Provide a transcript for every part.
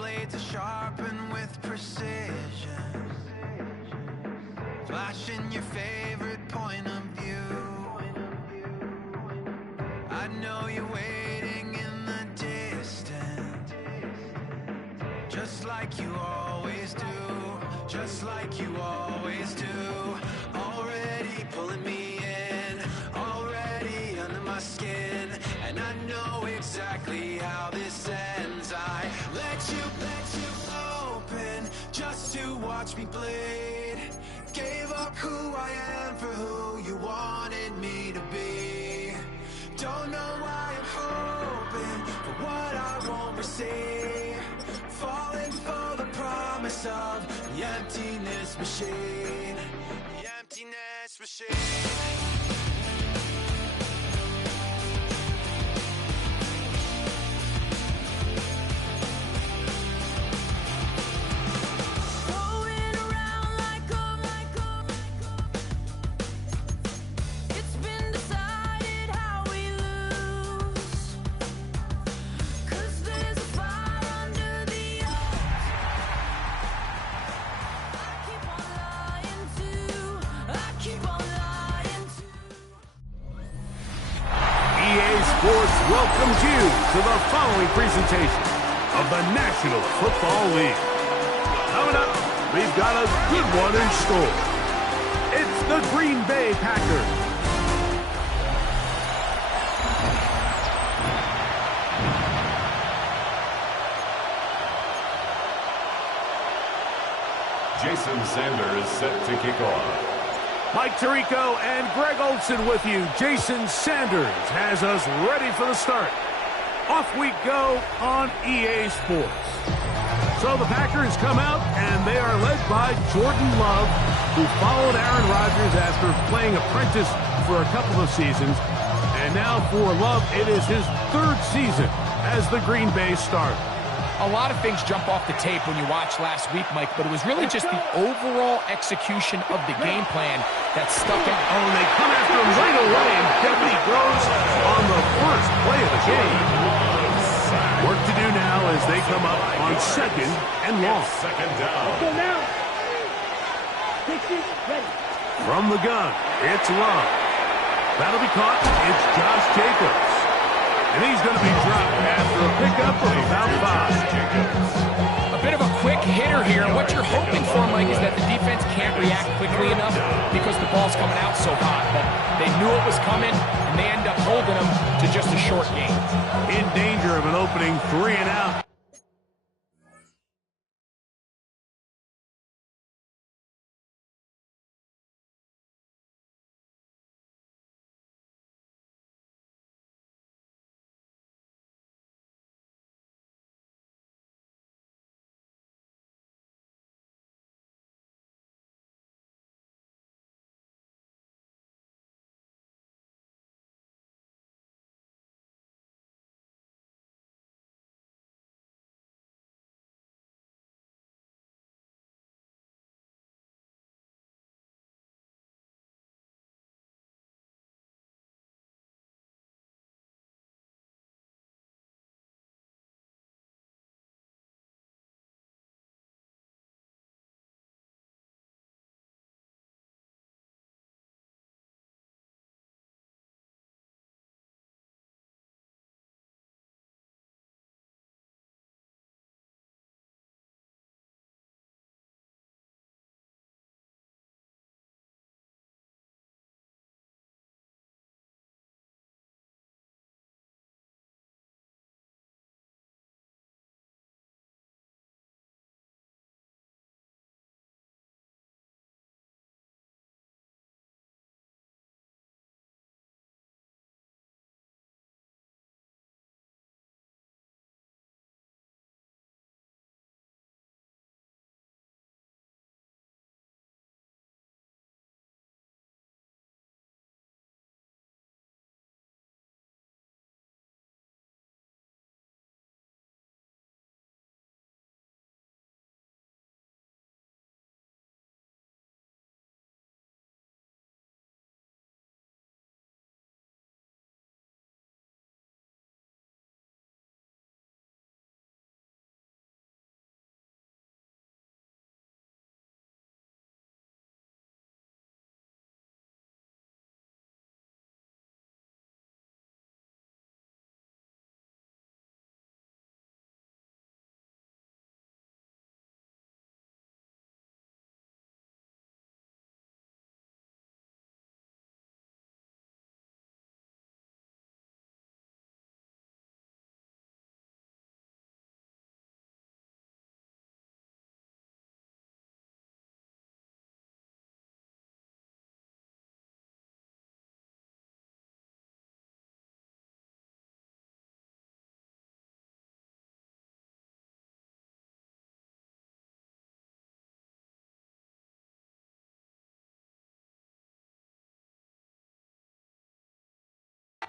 blades are sharpened with precision, flashing your favorite point of view. I know you're waiting in the distance, just like you always do, just like you always do. Already pulling me in, already under my skin, and I know exactly how this ends. I let you open just to watch me bleed. Gave up who I am for who you wanted me to be. Don't know why I'm hoping for what I won't receive. Falling for the promise of the emptiness machine. The emptiness machine. Sports welcomes you to the following presentation of the National Football League. Coming up, we've got a good one in store. It's the Green Bay Packers. Jason Sanders set to kick off. Mike Tirico and Greg Olsen with you. Jason Sanders has us ready for the start. Off we go on EA Sports. So the Packers come out, and they are led by Jordan Love, who followed Aaron Rodgers after playing apprentice for a couple of seasons. And now for Love, it is his third season as the Green Bay starter. A lot of things jump off the tape when you watch last week, Mike, but it was really just the overall execution of the game plan that stuck it. Oh, and they come after him right away, and down he goes on the first play of the game. Work to do now as they come up on second and long. Second down. Go now. Ready. From the gun, it's Love. That'll be caught. It's Josh Jacobs. And he's going to be dropped after a pickup of about 5. A bit of a quick hitter here. What you're hoping for, Mike, is that the defense can't react quickly enough because the ball's coming out so hot. But they knew it was coming, and they end up holding them to just a short game. In danger of an opening 3 and out.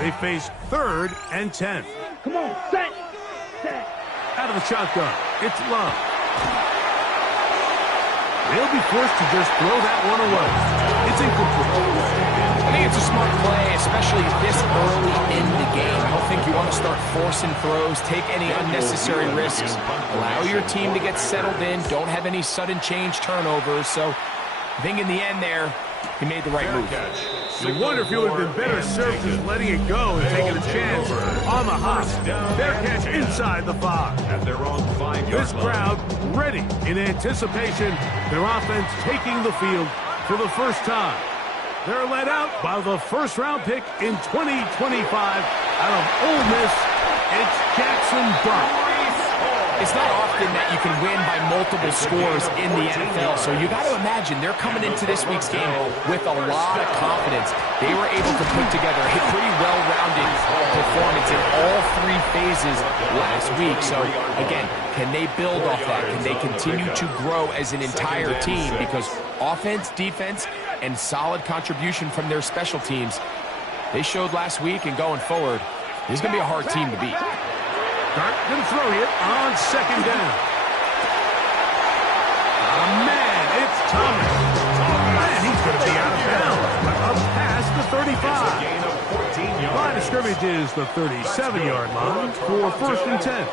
They face 3rd and 10. Come on, set. Out of the shotgun, it's Love. They'll be forced to just throw that one away. It's incomplete. I think it's a smart play, especially this early in the game. I don't think you want to start forcing throws, take any unnecessary risks. Allow your team to get settled in. Don't have any sudden change turnovers. So I think in the end there, he made the right move. You wonder if he would have been better served just letting it go and taking a chance on the hop. Fair catch inside the 5. At their own 5-yard This crowd ready in anticipation. Their offense taking the field for the first time. They're led out by the first-round pick in 2025 out of Ole Miss. It's Jackson Dart. It's not often that you can win by multiple scores in the NFL, so you got to imagine they're coming into this week's game with a lot of confidence. They were able to put together a pretty well-rounded performance in all 3 phases last week. So, again, can they build off that? Can they continue to grow as an entire team? Because offense, defense, and solid contribution from their special teams, they showed last week, and going forward, this is going to be a hard team to beat. Dart gonna throw it on 2nd down. Man, it's Thomas. Man, he's gonna be out of bounds. Up past the 35. Line of scrimmage is the 37-yard line for 1st and 10.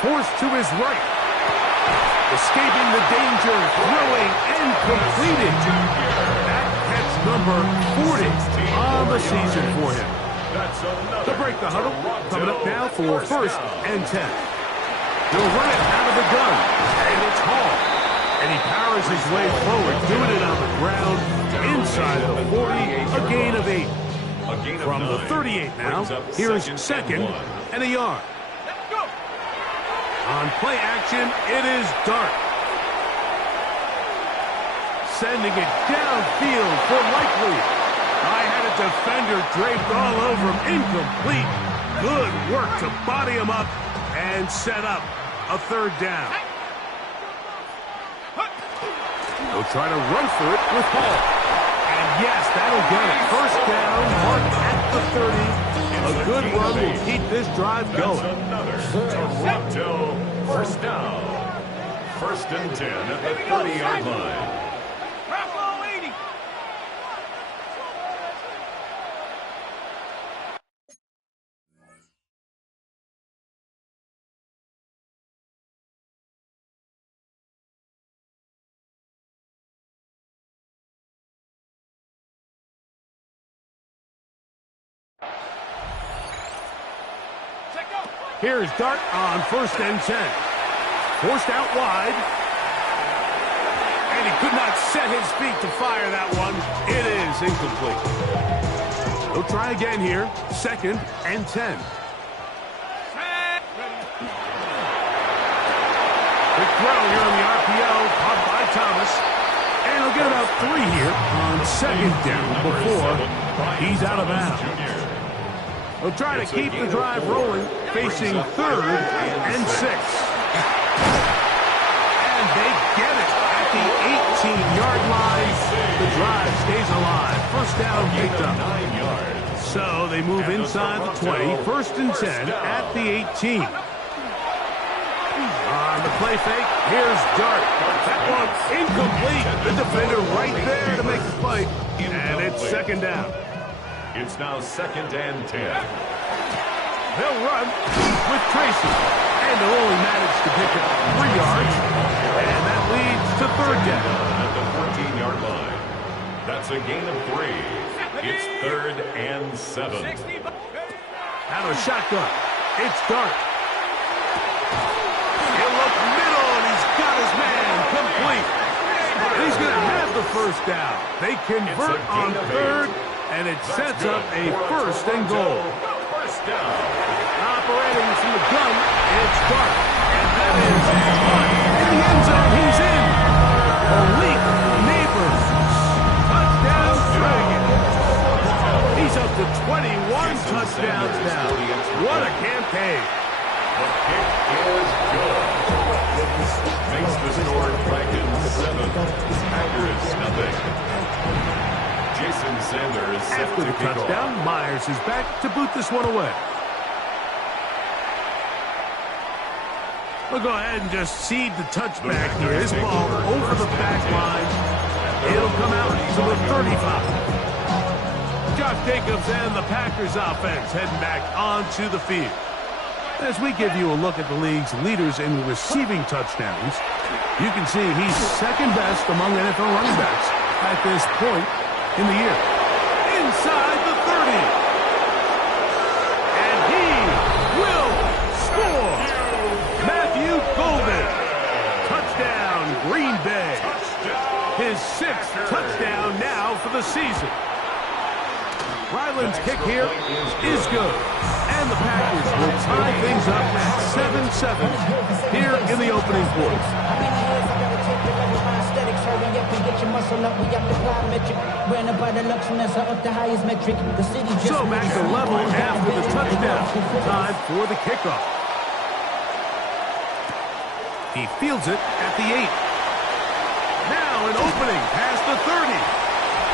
Forced to his right. Escaping the danger, throwing and completing. That catch number 40 on the season for him. To break the huddle, coming up now for 1st and 10. He'll run it out of the gun, and it's Hall. And he powers his way forward, doing it on the ground, inside the 40, a gain of 8. From the 38 now, here's 2nd and a yard. On play action, it is Dart. Sending it downfield for Likely. I had a defender draped all over him. Incomplete. Good work to body him up and set up a 3rd down. They'll try to run for it with Hall. And yes, that'll get it. 1st down, marked at the 30. A good run will keep this drive going. Toronto 1st down. 1st and 10 at the 30-yard line. Here's Dart on 1st and 10. Forced out wide. And he could not set his feet to fire that one. It is incomplete. He'll try again here. 2nd and 10. Quick throw here on the RPO. Caught by Thomas. And he'll get about 3 here on 2nd down before he's out of bounds. They'll try to keep the drive rolling, facing 3rd and 6. And they get it at the 18-yard line. The drive stays alive. 1st down picked up. So they move inside the 20. 1st and 10 at the 18. On the play fake, here's Dart. That one incomplete. The defender right there to make the play. And it's 2nd down. It's now 2nd and 10. They'll run with Tracy. And they'll only manage to pick up 3 yards. And that leads to 3rd down. At the 14-yard line. That's a gain of 3. It's 3rd and 7. Out of a shotgun. It's Dart. He'll look middle, and he's got his man complete. And he's going to have the 1st down. They convert on 3rd. And it sets up a 1st and goal. 1st down. Operating from the gun, it's Dart. And that is one. In the end zone, he's in. Malik Neighbors. Touchdown Dragons. He's up to 21 touchdowns now. What a campaign. The kick is good. Makes the score Dragons 7. Packers 0. Jason Sanders set After to the kick touchdown, off. Myers is back to boot this one away. We'll go ahead and just seed the touchback here. This ball over the back line. It'll come out to the 35. Josh Jacobs and the Packers offense heading back onto the field. As we give you a look at the league's leaders in receiving touchdowns, you can see he's second best among NFL running backs at this point in the year. Inside the 30. And he will score. Matthew Golden. Touchdown, Green Bay. His 6th touchdown now for the season. Ryland's kick here is good. And the Packers will tie things up at 7-7 here in the opening quarter. So back to level after the touchdown. Time for the kickoff. He fields it at the 8. Now an opening past the 30.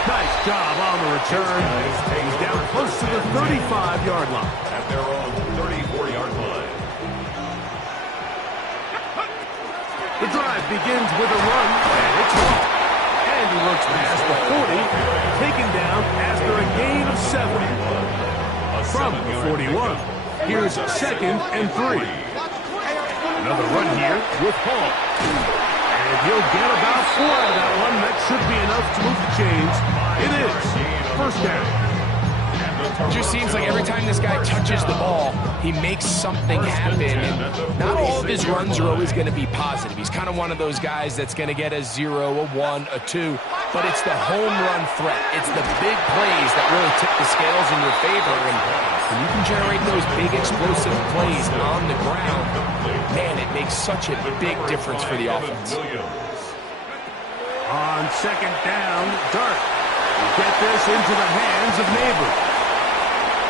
Nice job on the return. He's down close to the 35-yard line. At their own 34-yard line. The drive begins with a run, and it's off. And he looks past the 40, taken down after a gain of 7. From the 41, here's 2nd and 3. Another run here with Hall. And he'll get about 4 out of that one. That should be enough to move the chains. It is first down. It just seems like every time this guy touches the ball, he makes something happen. And not all of his runs are always going to be positive. He's kind of one of those guys that's going to get a 0, a 1, a 2. But it's the home run threat. It's the big plays that really tip the scales in your favor. And when you can generate those big explosive plays on the ground, man, it makes such a big difference for the offense. On 2nd down, Dart will get this into the hands of Neighbors.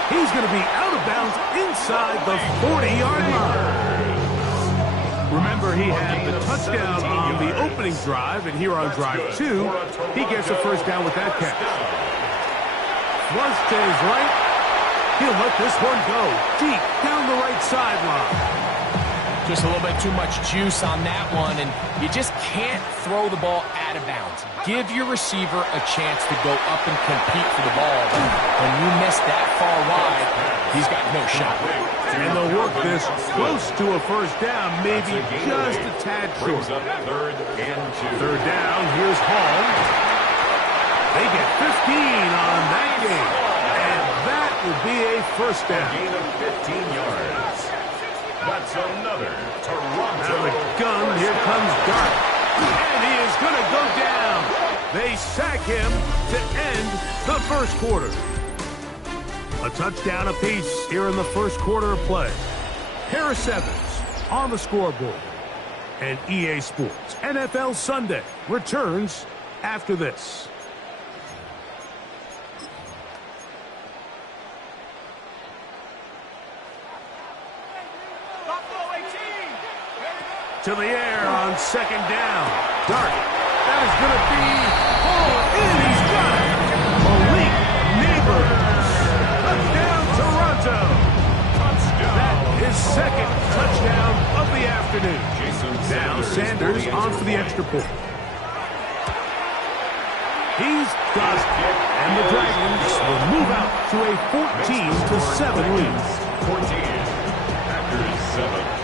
He's going to be out of bounds inside the 40-yard line. Remember, he had the touchdown on the opening drive, and here on drive 2, he gets a first down with that catch. Flush to his right. He'll let this one go deep down the right sideline. Just a little bit too much juice on that one, and you just can't throw the ball out of bounds. Give your receiver a chance to go up and compete for the ball. But when you miss that far wide, he's got no shot. And they'll work this close to a first down, maybe just a tad short. 3rd down, here's Hall. They get 15 on that game, and that will be a first down. Gain of 15 yards. That's another Toronto. Out of the gun, here comes Dart. And he is going to go down. They sack him to end the first quarter. A touchdown apiece here in the first quarter of play. Harris Evans on the scoreboard. And EA Sports NFL Sunday returns after this. To the air on 2nd down. Dart. That is going to be Hall in. He's got it. Malik Neighbors. Touchdown, Toronto. That is 2nd touchdown of the afternoon. Now Sanders on for the extra point. He's got it. And the Dragons will move out to a 14-7 lead. 14. Packers 7.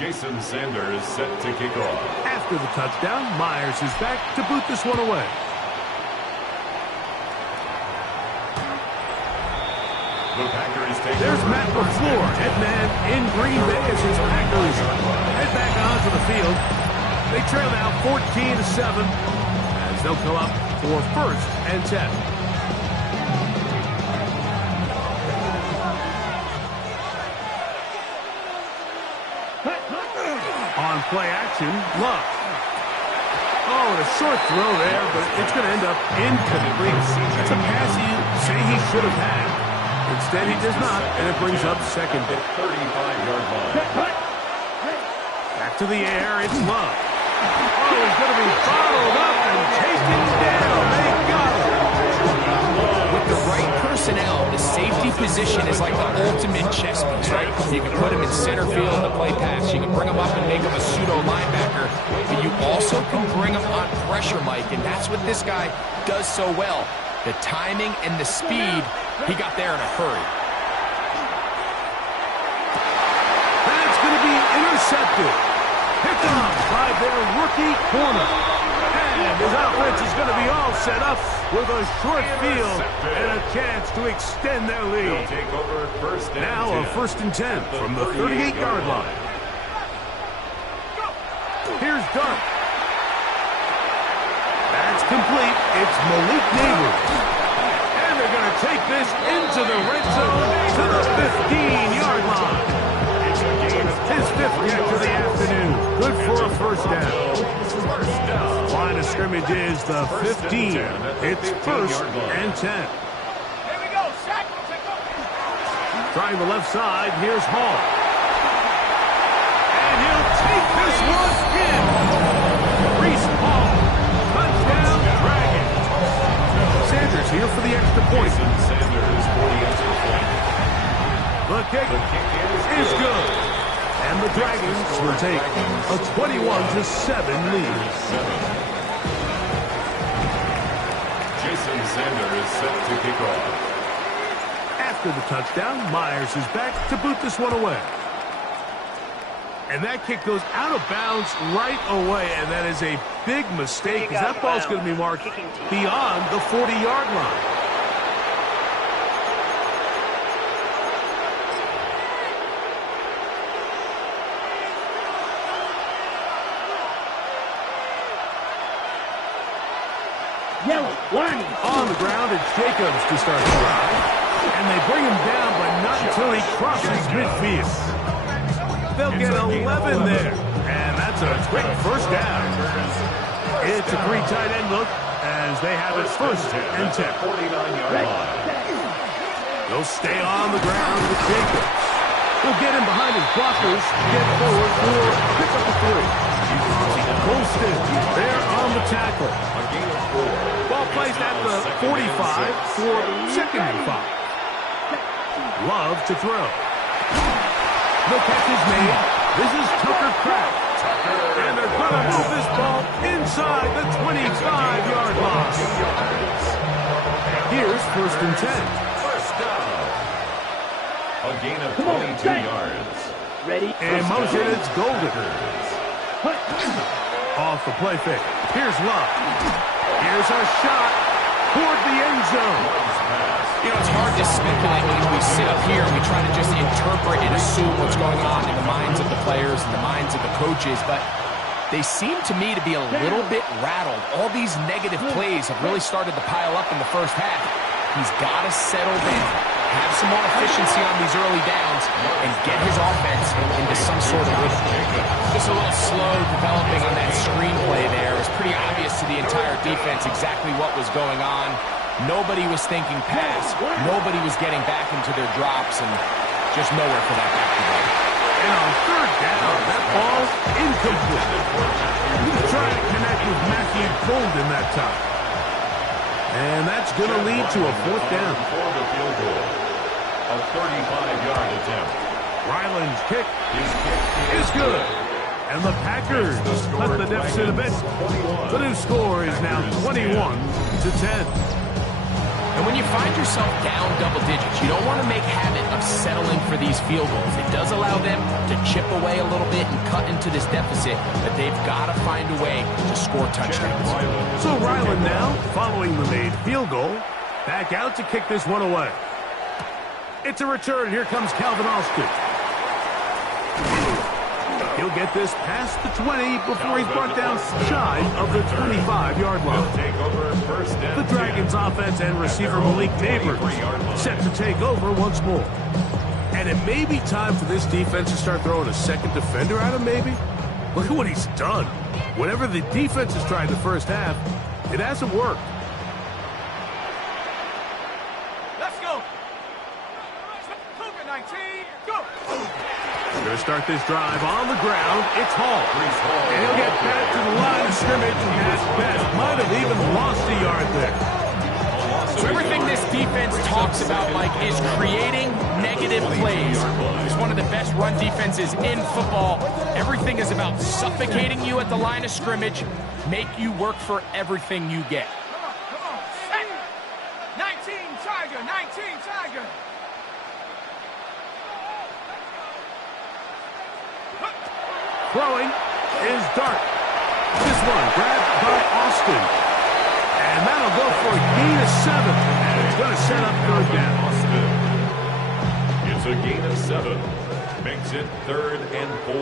Jason Sanders set to kick off. After the touchdown, Myers is back to boot this one away. The Packers take There's Matt LaFleur, head man in Green Bay as his Packers head back onto the field. They trail now 14-7 as they'll come up for 1st and 10. On play action, Love. Oh, and a short throw there, but it's going to end up incomplete. That's a pass you say he should have had. Instead, he does not, and it brings up second down. 35-yard line. Back to the air, it's Love. Oh, he's going to be followed up and taken down. They got him. With the right personnel, the safety position is like the ultimate chess piece, right? You can put him in center field to play pass. You can bring him up and make him a pseudo linebacker. But you also can bring him on pressure, Mike, and that's what this guy does so well. The timing and the speed, he got there in a hurry. That's going to be intercepted. Picked up by their rookie corner. And his offense is going to be all set up with a short field and a chance to extend their lead. Take over first and Now 10. a 1st and 10 from the 38-yard line. Here's Dart. That's complete. It's Malik Neighbors. And they're going to take this into the red zone to the 15-yard line. His 5th catch of the afternoon. Good for a first down. Line of scrimmage is the 15. It's 1st and 10. Here we go, Shaq. Trying the left side, here's Hall. And he'll take this one in. Reese Hall. Touchdown, Dragons. Sanders here for the extra point. Sanders for the extra point. The kick is good. And the Dragons will take a 21-7 lead. Jason Sanders set to kick off. After the touchdown, Myers is back to boot this one away. And that kick goes out of bounds right away, and that is a big mistake because that ball's going to be marked beyond the 40-yard line. Yellow, warning. On the ground, it's Jacobs to start the drive. And they bring him down, but not until he crosses midfield. They'll get 11 there. And that's a quick first down. It's a 3 tight end look as they have it 1st and 10. 49-yard line. They'll stay on the ground with Jacobs. He'll get him behind his blockers, get forward for pick up the 3. Colston there on the tackle. A gain of 4. Ball placed at the 45 for 2nd and 5. Love to throw. The catch is made. This is Tucker Kraft. And they're going to move this ball inside the 25-yard line. Here's 1st and 10. First down. A gain of 22 yards. Ready? In motion, it's Golden. Off the play fake. Here's Love. Here's a shot toward the end zone. You know, it's hard to speculate when we sit up here and we try to just interpret and assume what's going on in the minds of the players and the minds of the coaches, but they seem to me to be a little bit rattled. All these negative plays have really started to pile up in the first half. He's got to settle down, have some more efficiency on these early downs, and get his offense into some sort of rhythm. Just a little slow developing on that screenplay there. It was pretty obvious to the entire defense exactly what was going on. Nobody was thinking pass. Nobody was getting back into their drops, and just nowhere for that back to go. And on 3rd down, that ball's incomplete. Trying to connect with Matthew Golden that time. And that's going to lead to a 4th down. For the field goal. A 35-yard attempt. Ryland's kick His kick is good. And the Packers cut the deficit a bit. The new score is now 21-10. And when you find yourself down double digits, you don't want to make habit of settling for these field goals. It does allow them to chip away a little bit and cut into this deficit, but they've got to find a way to score touchdowns. So Ryland now, following the made field goal, back out to kick this one away. It's a return. Here comes Calvin Austin. He'll get this past the 20 before he's brought down shy of the 25-yard line. Take over first and The Dragons offense and receiver Malik Neighbors set to take over once more. And it may be time for this defense to start throwing a second defender at him, maybe? Look at what he's done. Whatever the defense has tried the first half, it hasn't worked. Let's go. Going to start this drive on the ground. It's Hall. And he'll get back to the line of scrimmage. At best, might have even lost a yard there. So everything this defense talks about, Mike, is creating negative plays. It's one of the best run defenses in football. Everything is about suffocating you at the line of scrimmage, make you work for everything you get. Come on. Set. 19 Tiger. 19 Tiger. Throwing is Dart. This one grabbed by Austin. And that'll go for a gain of 7. And it's going to set up third down. It's a gain of 7. Makes it 3rd and 4.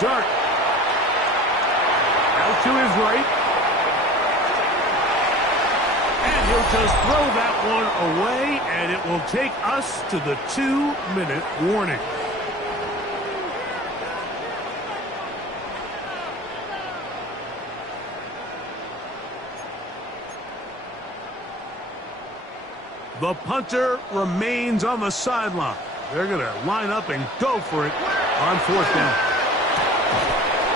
Dart. Out to his right. And he'll just throw that one away, and it will take us to the 2-minute warning. The punter remains on the sideline. They're going to line up and go for it on 4th down.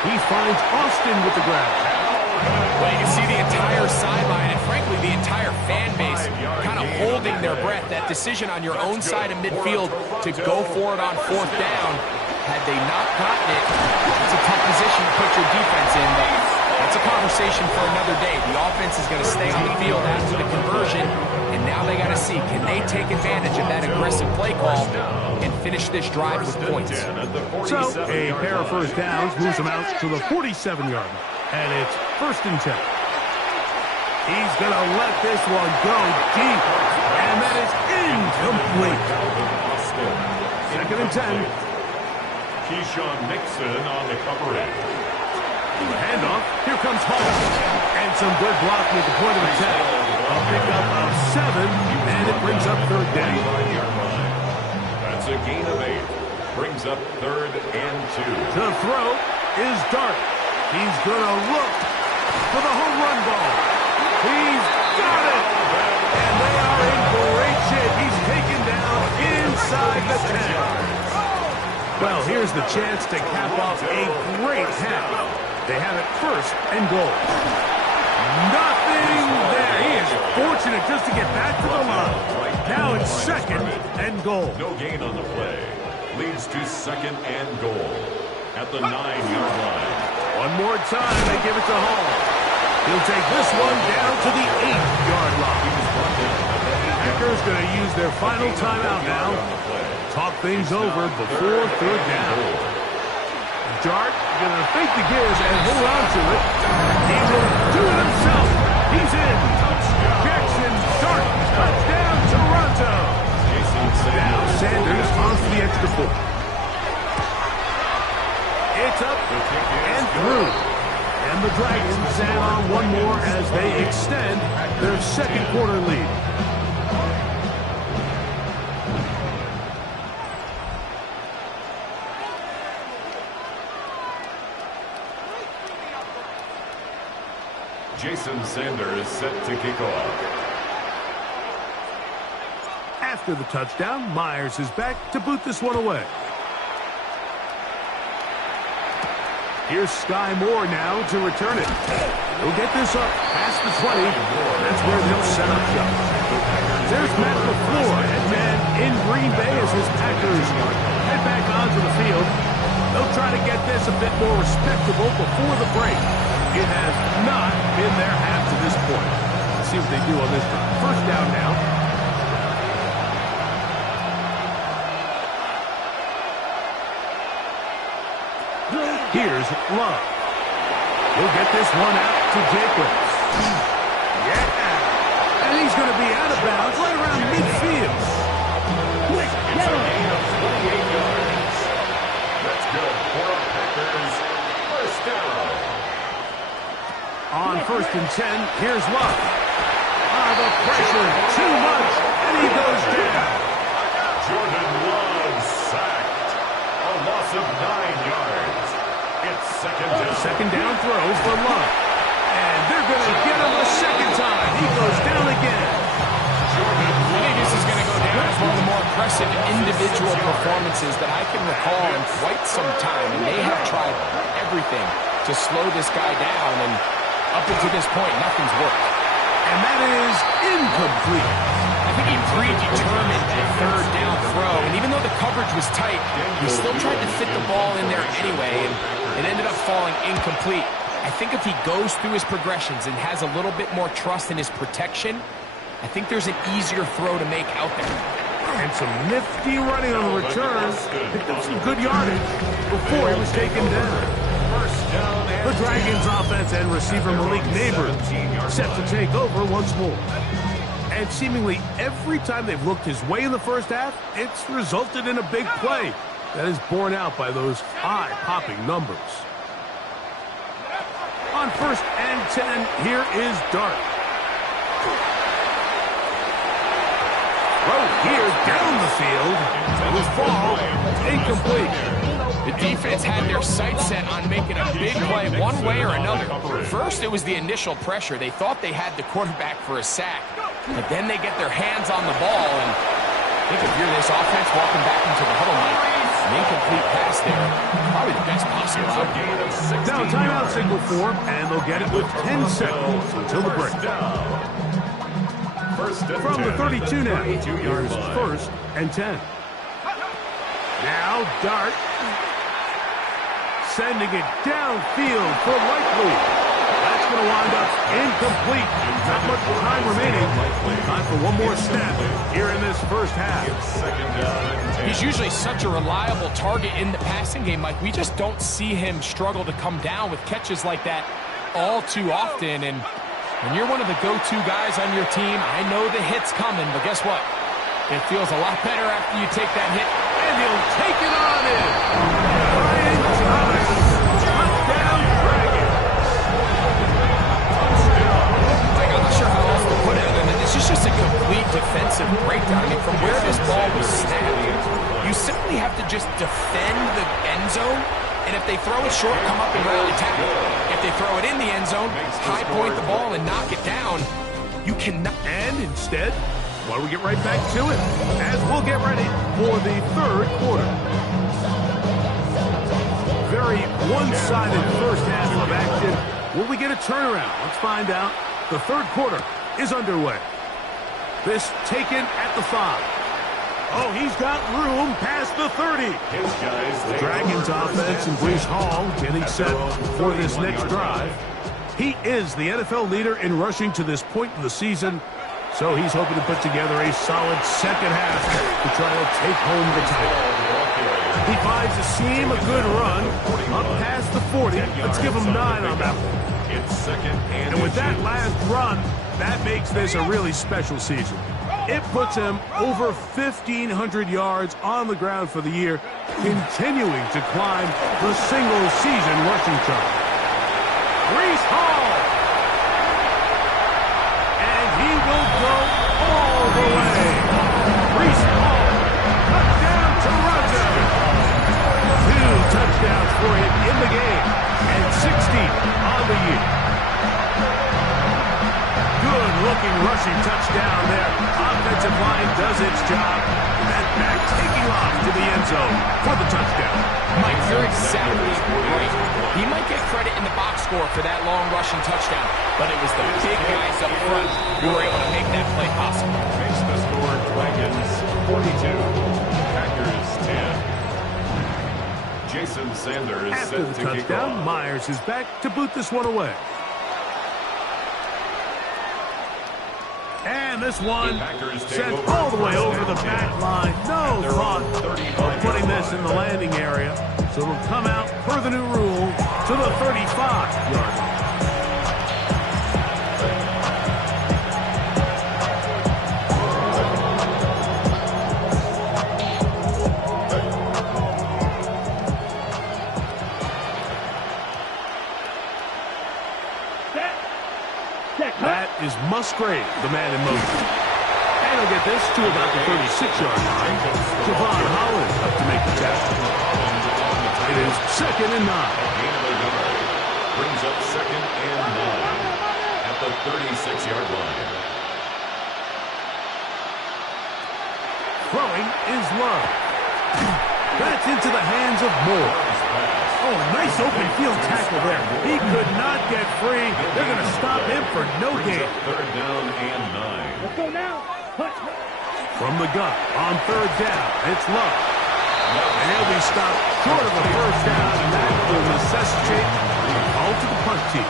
He finds Austin with the grab. Well, you can see the entire sideline and, frankly, the entire fan base kind of holding their breath. That decision on your own side of midfield to go for it on 4th down, had they not gotten it, it's a tough position to put your defense in, but that's a conversation for another day. The offense is going to stay on the field after the conversion, and now they got to see, can they take advantage of that aggressive play call and finish this drive with points? So, a pair of first downs moves them out to the 47-yard line. And it's 1st and 10. He's going to let this one go deep. And that is incomplete. 2nd and 10. Keyshawn Nixon on the coverage. Handoff. Here comes Hall. And some good blocking at the point of attack. A pickup of 7. And it brings up 3rd down. That's a gain of 8. Brings up 3rd and 2. The throw is Dart. He's going to look for the home run ball. He's got it. And they are in great shape. He's taken down inside the 10. Well, here's the chance to cap off a great half. They have it 1st and goal. Nothing there. He is fortunate just to get back to the line. Now it's 2nd and goal. No gain on the play. Leads to 2nd and goal at the 9-yard line. One more time, they give it to Hall. He'll take this one down to the 8-yard line. Packers going to use their final timeout now. Talk things over before 3rd down. Dart going to fake the gears and hold on to it. He will do it himself. He's in. Jackson Dart, touchdown Toronto. Now Sanders onto the extra point. It's up and through. And the Dragons add on one more as they extend their 2nd quarter lead. Jason Sanders set to kick off. After the touchdown, Myers is back to boot this one away. Here's Sky Moore now to return it. He'll get this up past the 20. That's where they'll set up shop. There's Matt LaFleur, head man in Green Bay as his Packers head back onto the field. They'll try to get this a bit more respectable before the break. It has not been their half to this point. Let's see what they do on this drive. 1st down now. Here's Love. He'll get this one out to Jacobs. Yeah. And he's going to be out of bounds right around midfield. It's a gain of 28 yards. That's good for a Packers 1st down. On 1st and 10, here's Love. The pressure, too much, and he goes down. Jordan Love sacked. A loss of 9 yards. It's 2nd down. 2nd down throw for Love. And they're going to get him a 2nd time. He goes down again. Jordan Love individual performances that I can recall in quite some time, and they have tried everything to slow this guy down, and up until this point, nothing's worked. And that is incomplete. I think he predetermined that third down throw, and even though the coverage was tight, he still tried to fit the ball in there anyway, and it ended up falling incomplete. I think if he goes through his progressions and has a little bit more trust in his protection, I think there's an easier throw to make out there. And some nifty running on the return. Picked up some good yardage before he was taken down. The Dragons offense and receiver Malik Neighbors set to take over once more. And seemingly every time they've looked his way in the first half, it's resulted in a big play that is borne out by those eye-popping numbers. On 1st and 10, here is Dart. Throw here down the field. It will fall. Incomplete. The defense had their sights set on making a big play one way or another. First, it was the initial pressure. They thought they had the quarterback for a sack. But then they get their hands on the ball, and I think if you're this offense walking back into the huddle, Mike, an incomplete pass there, probably the best possible outcome. Now a timeout signal for them, and they'll get it with 10 seconds until the break. From the 32 now, here's 1st and 10. Now Dart sending it downfield for Likely. That's going to wind up incomplete. Not much time remaining. Time for one more snap here in this first half. He's usually such a reliable target in the passing game, Mike. We just don't see him struggle to come down with catches like that all too often. And when you're one of the go-to guys on your team, I know the hit's coming, but guess what? It feels a lot better after you take that hit. And he'll take it on in. Brian Thomas, touchdown Dragons. Like, I'm not sure how else to put it other than this is just a complete defensive breakdown. I mean, from where this ball was snapped, you simply have to just defend the end zone, and if they throw it short, come up and rally tackle. If they throw it in the end zone, high point the ball and knock it down, you cannot. And instead, why don't we get right back to it as we'll get ready for the third quarter. Very one-sided first half of action. Will we get a turnaround? Let's find out. The third quarter is underway. This taken at the 5. Oh, he's got room past the 30. The Dragons offense and Breece Hall getting set for this next drive. He is the NFL leader in rushing to this point in the season, so he's hoping to put together a solid second half to try to take home the title. He finds a seam, a good run, up past the 40. Let's give him 9 on that one. And with that last run, that makes this a really special season. It puts him over 1,500 yards on the ground for the year, continuing to climb the single-season rushing chart. Breece Hall! And he will go all the way. Breece Hall, touchdown Toronto! 2 touchdowns for him in the game, and 60 on the year. Good-looking rushing touchdown there. Offensive line does its job. That back taking off to the end zone for the touchdown. Mike, you're exactly right. He might get credit in the box score for that long rushing touchdown, but it was the big guys up front who were able to make that play possible. Makes the score Dragons 42, Packers 10. Jason Sanders After the set to kick touchdown, off. Myers is back to boot this one away. And this one sent all the way over the back line. No thought of putting this in the landing area. So it'll come out per the new rule to the 35-yard line. That is Musgrave, the man in motion. And he'll get this to about the 36-yard line. Javon Holland up to make the tackle. It is 2nd and 9. Brings up 2nd and 9 at the 36-yard line. Throwing is Love. That's into the hands of Moore. Oh, a nice open field tackle there. He could not get free. They're going to stop him for no gain. Third down and 9. Let's go now. From the gun on third down, it's Love. And he'll be stopped short of a first down, and that will necessitate a call to the punt team.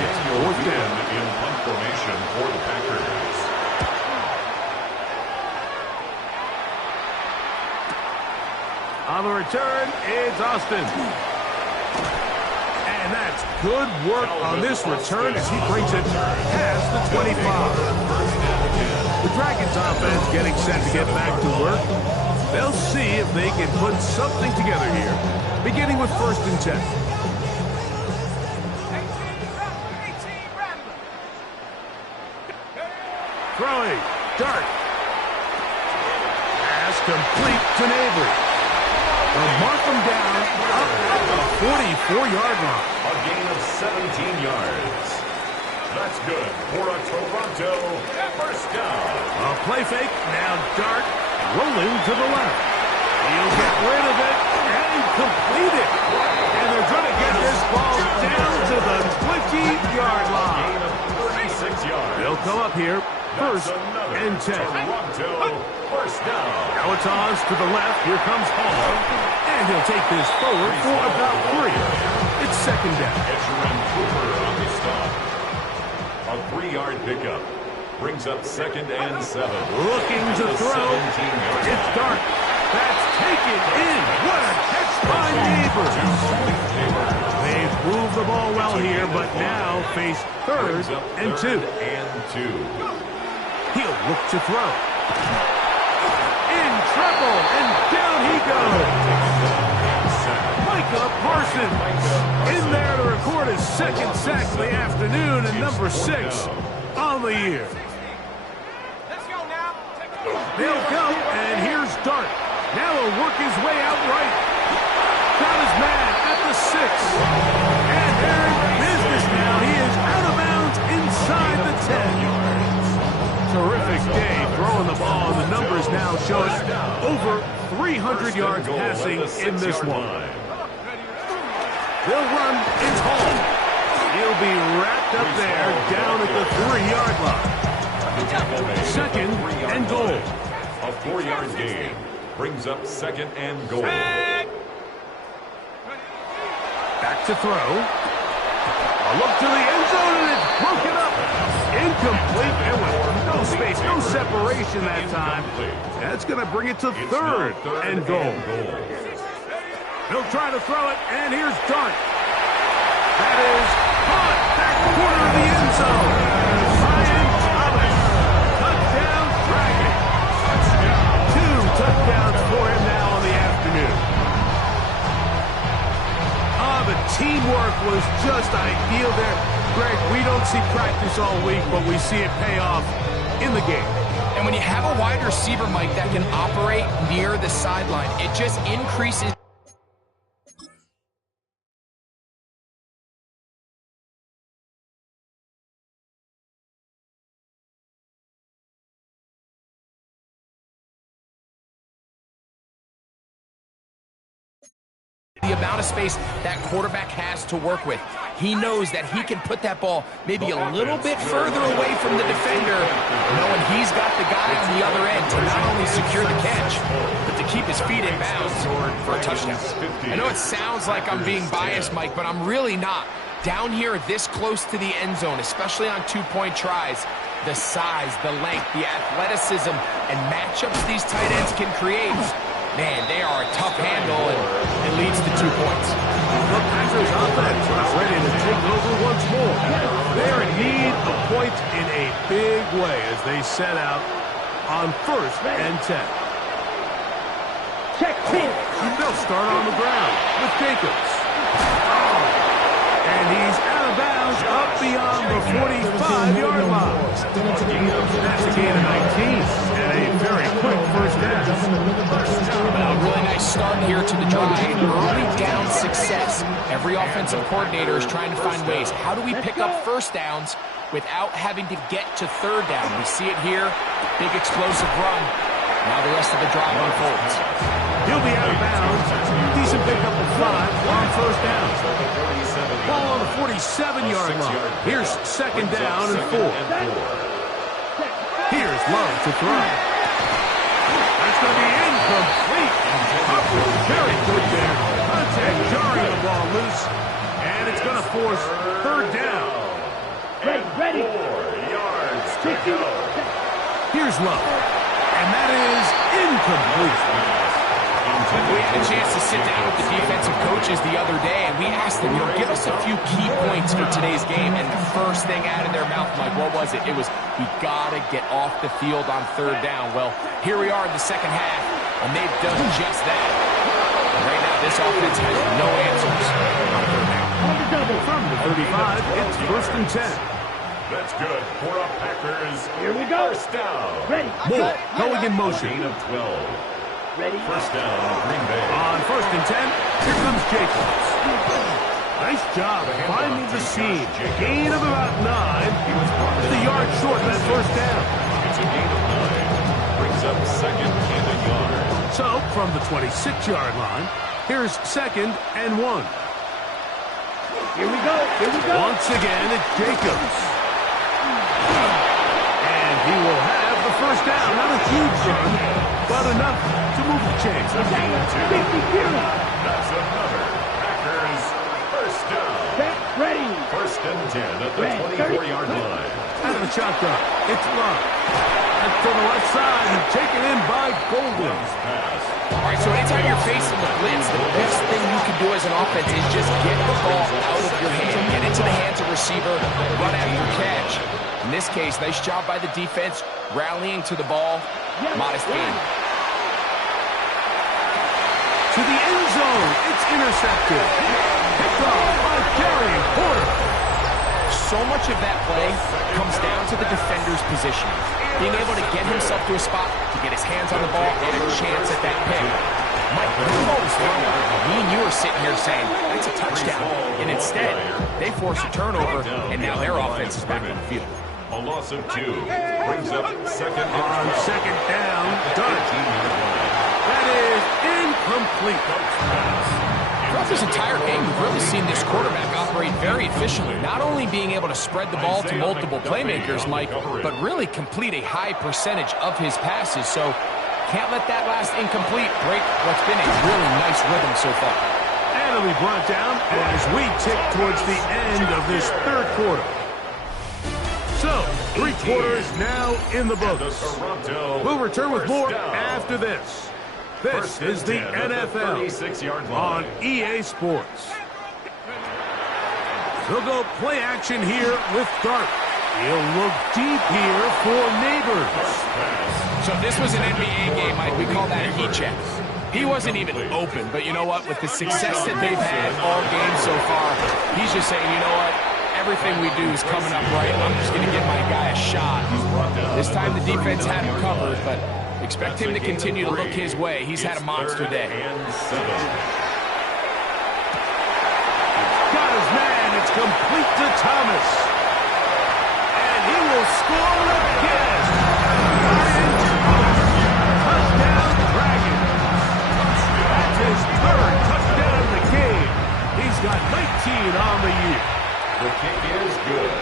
It's fourth down in punt formation for the Packers. On the return, it's Austin. And that's good work on this return as he brings it past the 25. The Dragons offense getting set to get back to work. They'll see if they can put something together here, beginning with 1st and 10. 18 Rambler. Throwing, Dart. Pass complete to Nabry. They'll mark them down up at the 44-yard line. A gain of 17 yards. That's good for a Toronto first down. A play fake, now Dart rolling to the left. He'll get rid of it and complete it. And they're going to get this ball down to the 20-yard line. Gain of 36 yards. They'll come up here, 1st and 10. Toronto first down. Now it's on to the left. Here comes Hall. And he'll take this forward for about 3. It's 2nd down. Edgerrin Cooper on the stop. A 3-yard pickup. Brings up 2nd and 7. Looking to throw. It's Dart. That's taken in. What a catch by Nabers. They've moved the ball well here, but now face 3rd and 2. He'll look to throw. In trouble, and down he goes. Micah Parsons in there to record his 2nd sack of the afternoon and number 6 on the year. Let's go now. They'll go, and here's Dart. Now he'll work his way out right. Got his man at the 6. And they're in business now. He is out of bounds inside the 10. Terrific day throwing the ball, and the numbers now show us over 300 yards passing in this one. They'll run. It's Hall. He'll be wrapped up there down at the 3-yard line. 2nd and goal. A 4-yard gain. Brings up 2nd and goal. Back to throw. A look to the end zone, and it's broken up. Incomplete, and with no space, no separation that time. That's going to bring it to 3rd and goal. He'll try to throw it, and here's Dart. That is caught back corner of the end zone. Ryan Thomas, touchdown Dragons. 2 touchdowns for him now on the afternoon. The teamwork was just ideal there. Greg, we don't see practice all week, but we see it pay off in the game. And when you have a wide receiver, Mike, that can operate near the sideline, it just increases the amount of space that quarterback has to work with. He knows that he can put that ball maybe a little bit further away from the defender, knowing he's got the guy on the other end to not only secure the catch, but to keep his feet in bounds for a touchdown. I know it sounds like I'm being biased, Mike, but I'm really not. Down here this close to the end zone, especially on 2-point tries, the size, the length, the athleticism, and matchups these tight ends can create, man, they are a tough handle, and it leads to 2 points. The Packers offense is ready to take over once more. They're in need of points in a big way as they set out on 1st and 10. Check 10. They'll start on the ground with Jacobs. And he's out of bounds up beyond the 45-yard line. That's a gain of 19 and a very quick first down. A really nice start here to the drive. Early down success. Every offensive coordinator is trying to find ways. How do we pick up first downs without having to get to 3rd down? We see it here. Big explosive run. Now the rest of the drive unfolds. He'll be out of bounds. Decent pickup of 5 on first down. Ball on the 47-yard line. Here's second down and 4. Here's Love to throw. That's going to be incomplete. Very good there. Contact jarring the ball loose. And it's going to force third down. Ready. 4 yards to go. Here's Love. And that is incomplete. We had a chance to sit down with the defensive coaches the other day, and we asked them, give us a few key points for today's game. And the first thing out of their mouth, Mike, what was it? It was, we got to get off the field on third down. Well, here we are in the second half, and they've done just that. And right now, this offense has no answers on third down. From the 35, it's first and 10. That's good for a Packers. Here we go. First down. Moore going in motion. Gain of 12. First down, Green Bay. On first and 10, here comes Jacobs. Nice job finding the seam. Gain of about 9. Just a yard short of that first down. It's a gain of 9. Brings up second and a yard. So, from the 26-yard line, here's second and 1. Here we go. Once again, it's Jacobs. And he will have the first down. Not a huge run, but enough to move the chains. That's another Packers first down. Ready. First and 10 at the 24-yard line. Out of the shotgun, it's Love. And to the left side, and taken in by Golden. Pass. All right, so anytime you're facing the blitz, the best thing you can do as an offense is just get the ball out of your hand. Get into the hands of receiver, run after catch. In this case, nice job by the defense, rallying to the ball. Modest gain. To the end zone, it's intercepted. Picked off by Darian Porter. So much of that play comes down to the defender's positioning. Being able to get himself to a spot, to get his hands on the ball, and a chance at that pick. Mike, we've always thrown it. Me and you are sitting here saying, that's a touchdown. And instead, they force a turnover, and now their offense is back on the field. A loss of 2. Brings up second On and 12. second down, done. That is incomplete. Throughout this entire game, we've really seen this quarterback operate very efficiently, not only being able to spread the ball to multiple playmakers, Mike, but really complete a high percentage of his passes. So can't let that last incomplete break what's been a really nice rhythm so far. And it'll be brought down as we tick towards the end of this third quarter. So, 3 quarters now in the books. We'll return with more after this. This is the NFL on EA Sports. He'll go play action here with Dart. He'll look deep here for Neighbors. So if this was an NBA game, Mike, we call that a heat check. He wasn't even open, but you know what? With the success that they've had all game so far, he's just saying, you know what? Everything we do is coming up right. I'm just going to give my guy a shot. This time the defense had him covered, but expect him to continue to look his way. He's had a monster day. Got his man. It's complete to Thomas. And he will score again. Touchdown, Dragons. That's his third touchdown of the game. He's got 19 on the year. The kick is good.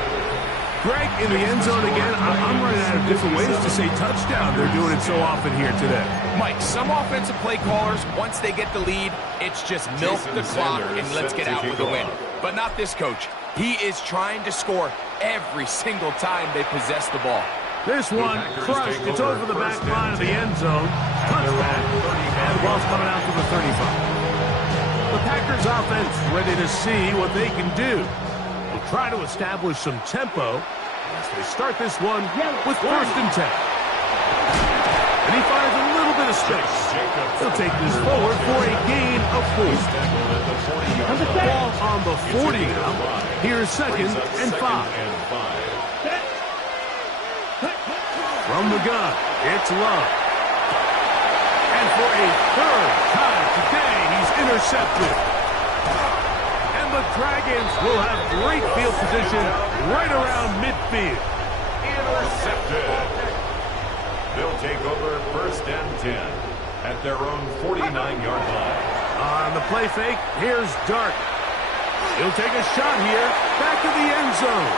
Greg, in the end zone again. I'm running out of different ways to say touchdown. They're doing it so often here today. Mike, some offensive play callers, once they get the lead, it's just milk the clock and let's get out with a win. But not this coach. He is trying to score every single time they possess the ball. This one crushed. It's over the back line of the end zone. Touchback. And the ball's coming out to the 35. The Packers offense ready to see what they can do. They'll try to establish some tempo as they start this one with first and 10. And he finds a little bit of space. He'll take this forward for a gain of 4. Ball on the 40 now. Here's second and 5. From the gun, it's Love. And for a third time today, he's intercepted. And the Dragons will have great field position right around midfield. Intercepted. They'll take over 1st and 10 at their own 49-yard line. On the play fake, here's Dart. He'll take a shot here, back to the end zone.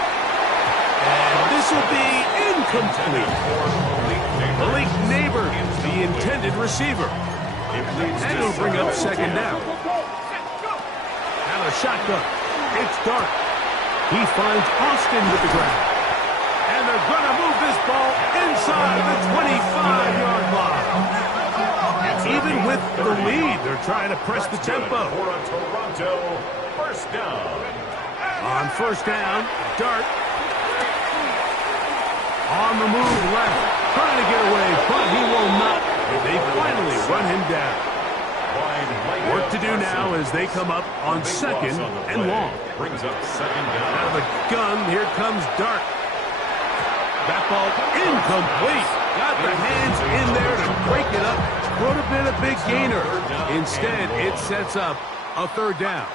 And this will be incomplete. Malik Neighbors, the intended receiver. And it'll bring up 2nd down. Now a shotgun. It's Dart. He finds Austin with the ground. And they're going to move this ball inside the 25-yard line. Even with the lead, they're trying to press the tempo. For a Toronto 1st down. On 1st down, Dart. On the move left. Trying to get away, but he will not. They finally run him down. Work to do now as they come up on 2nd and long. Brings up 2nd down. Out of the gun, here comes Dart. That ball incomplete. Got the hands in there to break it up. Would have been a big gainer. Instead, it sets up a 3rd down.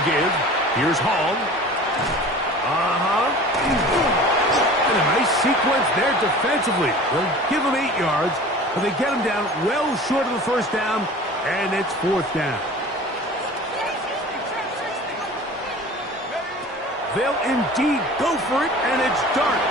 Again, here's Hall. And a nice sequence there defensively. They'll give him 8 yards, but they get him down well short of the 1st down, and it's 4th down. They'll indeed go for it, and it's Dart.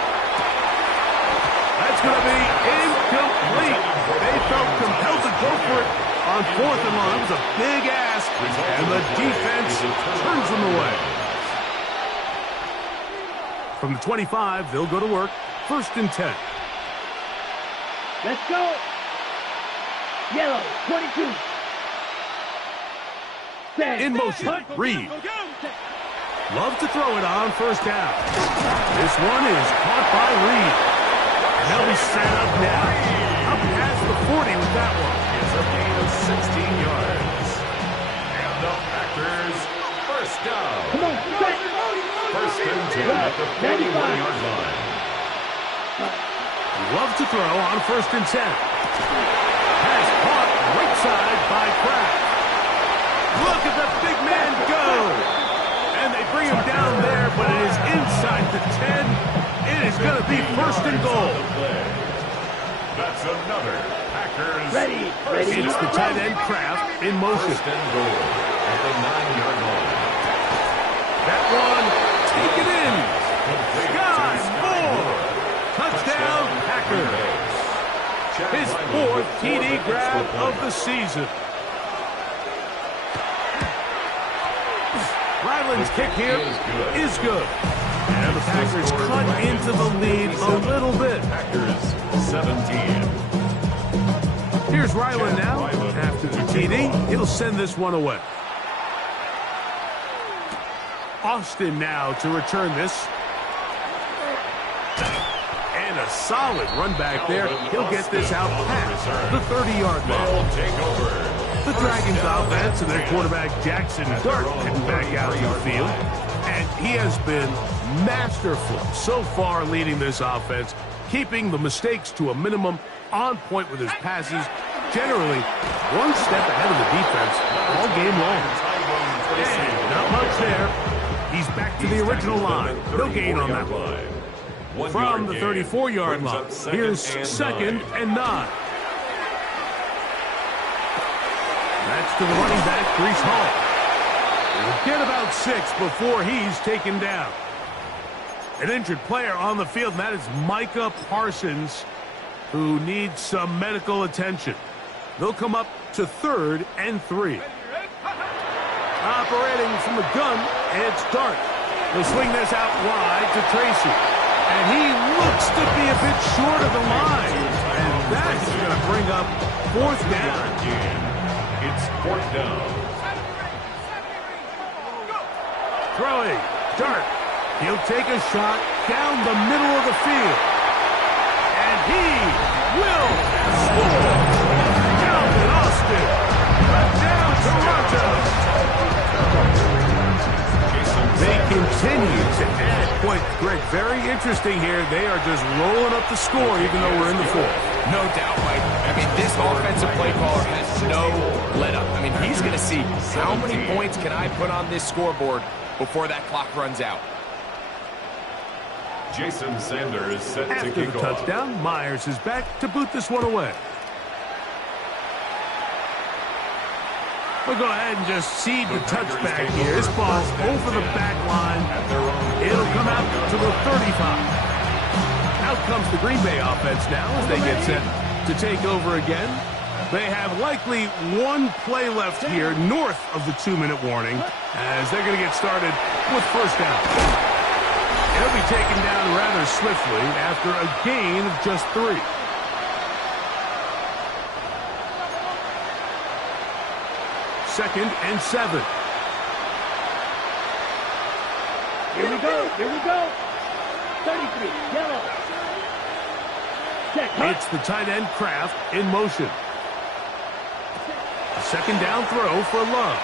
That's going to be incomplete. They felt compelled to go for it on 4th and long. It was a big ask, and the defense turns them away. From the 25, they'll go to work. 1st and 10. Let's go. Yellow, 22. Stand. In motion, Reed. Love to throw it on 1st down. This one is caught by Reed. And they'll be set up now. Up past the 40 with that one. It's a gain of 16 yards. And the Packers 1st down. Come on, set. 1st and 10 at the 41-yard line. Love to throw on 1st and 10. Pass caught right side by Kraft. Look at the big man go. And they bring him down there, but it is inside the 10. It is going to be 1st and goal. That's another Packers. Ready. It's the tight end Kraft in motion. 1st and goal at the 9-yard line. That one, take it in. Sky Moore. Touchdown, Packers. His 4th TD grab of the season. Ryland's kick here is good. And the Packers cut into the lead a little bit. Packers 17. Here's Ryland now. After the TD, he'll send this one away. Austin now to return this. And a solid run back there. He'll get this out past the 30-yard line. They'll take over. The Dragons offense and their quarterback Jackson Dart heading back out to the field. And he has been masterful so far leading this offense, keeping the mistakes to a minimum, on point with his passes, generally one step ahead of the defense all game long. And not much there. He's back to the original line. No gain on that one. From the 34-yard line, here's 2nd and 9. That's to the running back, Breece Hall. He'll get about 6 before he's taken down. An injured player on the field, and that is Micah Parsons, who needs some medical attention. They'll come up to 3rd and 3. Operating from the gun, it's Dart. He'll swing this out wide to Tracy. And he looks to be a bit short of the line. And that's going to bring up 4th down. It's 4th down. Throwing. Dart. He'll take a shot down the middle of the field. And he will score. Calvin Austin. Down Toronto. They continue to add points. Greg, very interesting here. They are just rolling up the score even though we're in the 4th. No doubt, Mike. I mean, this offensive play caller has no let-up. I mean, he's going to see how many points can I put on this scoreboard before that clock runs out. Jason Sanders set to After kick the off. touchdown, Myers is back to boot this one away. We'll go ahead and just seed the touchback here. This ball's over the back line. It'll come out to the 35. Out comes the Green Bay offense now as they get set to take over again. They have likely one play left here north of the 2-minute warning as they're going to get started with first down. It'll be taken down rather swiftly after a gain of just 3. Second and 7. Here we go. Here we go. 33. Yellow. Check. It's the tight end Kraft in motion. A second down throw for Love.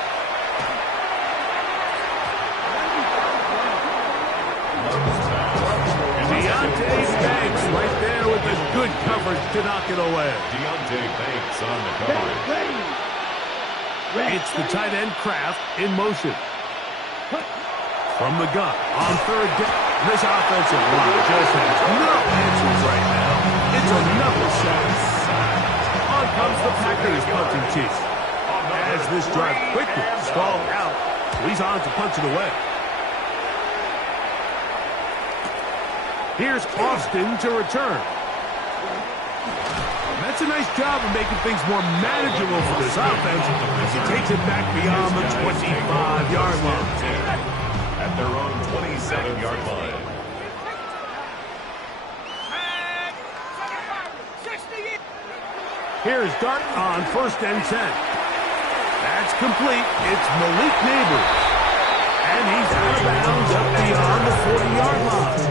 Deontay Banks right there with the good coverage to knock it away. Deontay Banks on the coverage. Ready. It's the tight end Kraft in motion. From the gun on third down. This offensive line just has no answers right now. It's another sack. On comes the Packers punting team. As this drive quickly stalled out, he's on to punch it away. Here's Austin to return. That's a nice job of making things more manageable for this offense as he takes it back beyond the 25-yard line. At their own 27-yard line. Here's Dart on first and 10. That's complete. It's Malik Neighbors. And he's out of bounds up beyond the 40-yard line.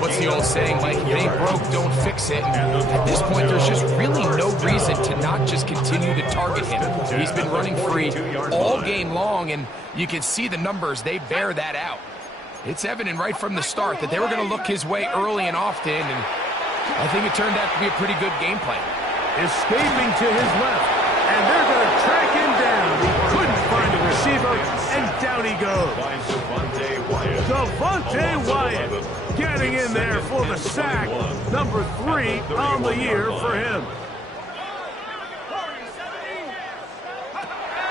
What's the old saying, Mike? If it ain't broke, don't fix it. At this point, there's just really no reason to not just continue to target him. He's been running free all game long, and you can see the numbers. They bear that out. It's evident right from the start that they were going to look his way early and often, and I think it turned out to be a pretty good game plan. Escaping to his left, and they're going to track him down. He couldn't find a receiver, and down he goes. Devontae Wyatt getting in there for the sack. Number 3 on the year for him.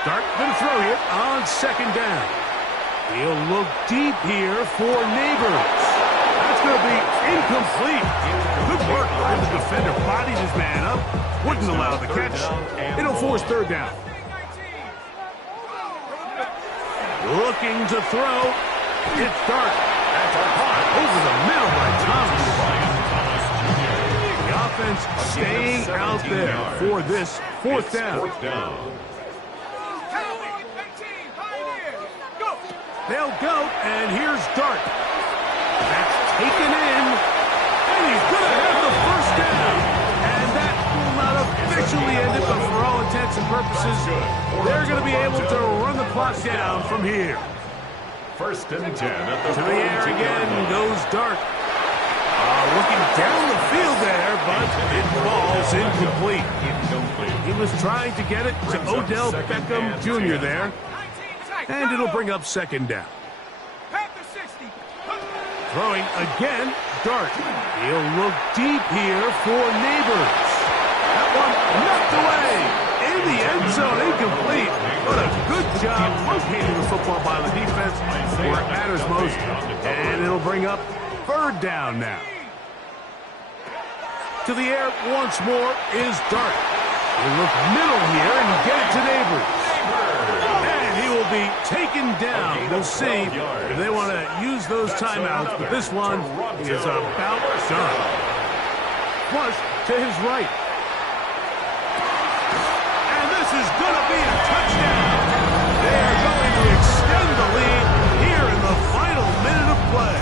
Dart going to throw here on second down. He'll look deep here for Neighbors. That's going to be incomplete. Good work by the defender. Bodied his man up. Wouldn't allow the catch. It'll force third down. Looking to throw. It's Dart. That's caught over the middle by Thomas. The offense staying out there for this fourth down. They'll go, and here's Dart. That's taken in, and he's going to have the first down. And that will not officially end it, but for all intents and purposes, they're going to be able to run the clock down from here. First and 10 at the To the air again goes Dart. Looking down the field there, but it falls incomplete. He was trying to get it to Odell Beckham Jr. there. And it'll bring up second down. Throwing again, Dart. He'll look deep here for Neighbors. That one knocked away. In the end zone, incomplete. But a good job locating the football by the defense where it matters most. And it'll bring up third down now. To the air once more is Dart. He'll look middle here and get it to Neighbors. He will be taken down. We'll see if they want to use those timeouts, but this one is about done. Flush to his right. And this is going to be a touchdown. They are going to extend the lead here in the final minute of play.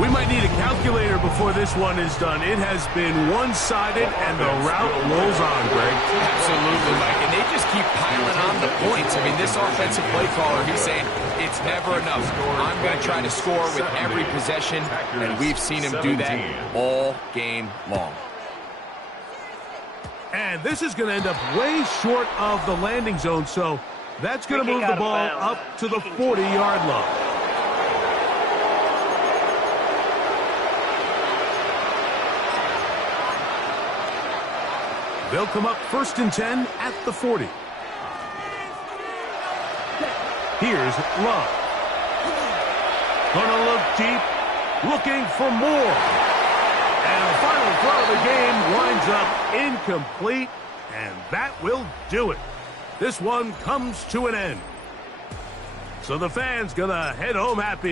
We might need a calculator before this one is done. It has been one-sided, and the route rolls on, Greg. Absolutely, Mike. And they just keep piling on the points. I mean, this offensive play caller, he's saying it's never enough. I'm going to try to score with every possession, and we've seen him do that all game long. And this is going to end up way short of the landing zone, so that's going to move the ball up to the 40-yard line. They'll come up 1st and 10 at the 40. Here's Love. Gonna look deep, looking for more. And the final throw of the game winds up incomplete, and that will do it. This one comes to an end. So the fans gonna head home happy.